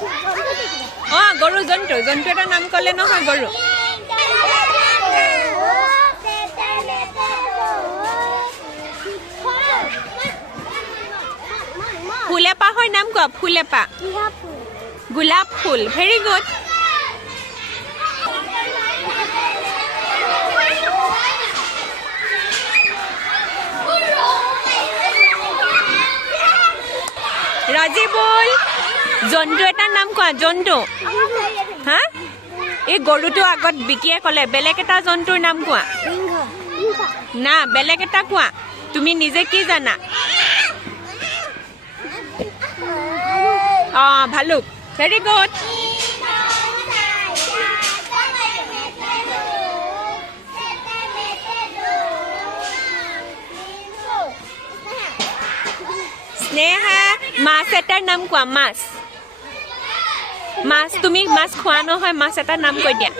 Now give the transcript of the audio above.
অঁ গৰু জন্তু জন্তু এটা নাম ক'লে নহয় গৰু ফুলেপাহৰ নাম কোৱা ফুলেপা গোলাপ ফুল ভেৰি গুড ৰাজিবুল জন্তু এটাৰ নাম কোৱা জন্তু হা এই গৰুটো আগত বিকিয়ে ক'লে বেলেগ এটা জন্তুৰ নাম কোৱা না বেলেগ এটা কোৱা তুমি নিজে কি জানা অঁ ভালুক ভেৰি গুড স্নেহা মাছ এটাৰ নাম কোৱা মাছ মাছ তুমি মাছ খোৱা নহয় মাছ এটাৰ নাম কৈ দিয়া